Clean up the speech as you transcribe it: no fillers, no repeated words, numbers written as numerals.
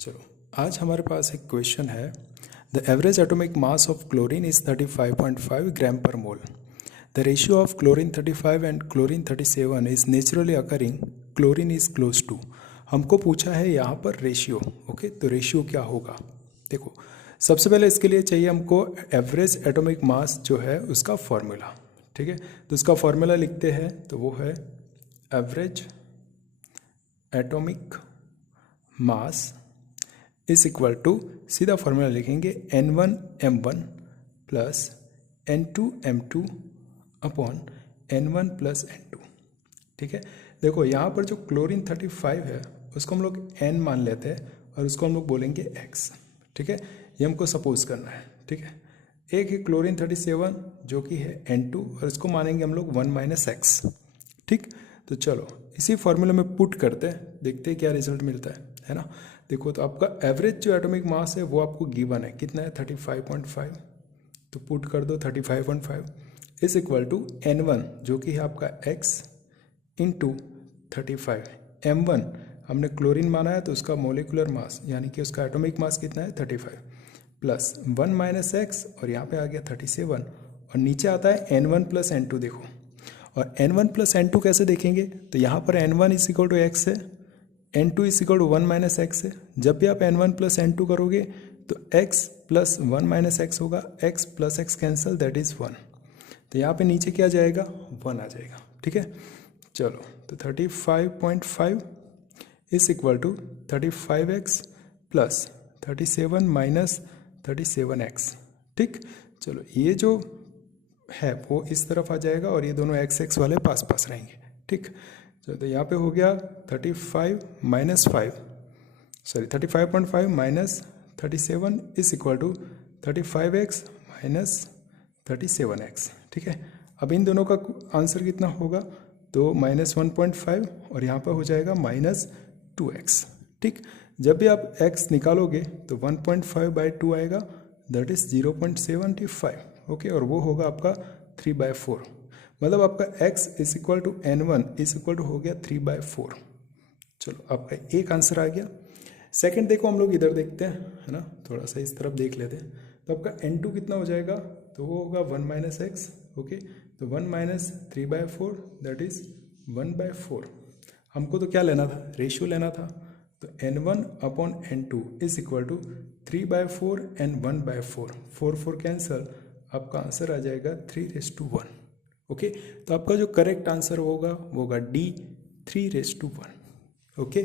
चलो, आज हमारे पास एक क्वेश्चन है। The average atomic mass of chlorine is 35.5 gram per mole. The ratio of chlorine 35 and chlorine 37 is naturally occurring. Chlorine is close to. हमको पूछा है यहाँ पर रेशियो। ओके, तो रेशियो क्या होगा? देखो, सबसे पहले इसके लिए चाहिए हमको एवरेज एटॉमिक मास जो है उसका फॉर्मूला। ठीक है, तो उसका फॉर्मूला लिखते हैं, तो वो है average atomic mass is equal to, सीधा फॉर्मूला लिखेंगे N1M1 plus N2M2 upon N1 plus N2। ठीक है, देखो यहाँ पर जो क्लोरीन 35 है उसको हम लोग N मान लेते हैं और उसको हम लोग बोलेंगे X। ठीक है, ये हमको सपोज करना है। ठीक है, एक है क्लोरीन 37 जो कि है N2 और इसको मानेंगे हम लोग 1 माइनस एक्स। ठीक, तो चलो इसी फॉर्मूले में पुट करते हैं, देखते हैं क्या रिजल्ट मिलता है ना। देखो, तो आपका एवरेज जो एटॉमिक मास है वो आपको गिवन है, कितना है 35.5। तो पुट कर दो 35.5 इज इक्वल टू N1 जो कि है आपका X इंटू 35। M1 हमने क्लोरीन माना है तो उसका मोलिकुलर मास यानी कि उसका एटॉमिक मास कितना है 35 प्लस 1 माइनस एक्स और यहाँ पे आ गया 37 और नीचे आता है N1 प्लस N2। देखो, और N1 प्लस N2 कैसे देखेंगे? तो यहाँ पर N1 is equal to x है, N2 is equal to 1 minus x है। जब भी आप N1 प्लस N2 करोगे तो x प्लस 1 माइनस एक्स होगा, x plus x cancel, that is 1। तो यहाँ पे नीचे क्या जाएगा? 1 आ जाएगा। ठीक है, चलो, तो 35.5 is equal to 35x plus 37 minus 37x। ठीक, चलो ये जो है वो इस तरफ आ जाएगा और ये दोनों x वाले पास पास रहेंगे। ठीक, तो यहाँ पे हो गया 35 minus 5, sorry 35.5 minus 37 is equal to 35x minus 37x। ठीक है, अब इन दोनों का आंसर कितना होगा? तो -1.5 और यहाँ पर हो जाएगा -2x। ठीक, जब भी आप x निकालोगे तो 1.5/2 आएगा, दैट इज 0.75। ओके, और वो होगा आपका 3/4। मतलब आपका x is equal to N1 is equal to हो गया 3/4। चलो, आपका एक आंसर आ गया। सेकंड देखो, हम लोग इधर देखते हैं, है ना, थोड़ा सा इस तरफ देख लेते हैं। तो आपका N2 कितना हो जाएगा? तो वो होगा 1 माइनस एक्स। ओके, तो 1 माइनस 3/4 दैट इज 1/4। हमको तो क्या लेना था? रेशियो लेना था। तो N1 upon N2 is equal to 3/4 and 1/4, 4 cancel, आपका आंसर आ जाएगा 3:1। ओके, तो आपका जो करेक्ट आंसर होगा वो होगा D, 3:1। ओके।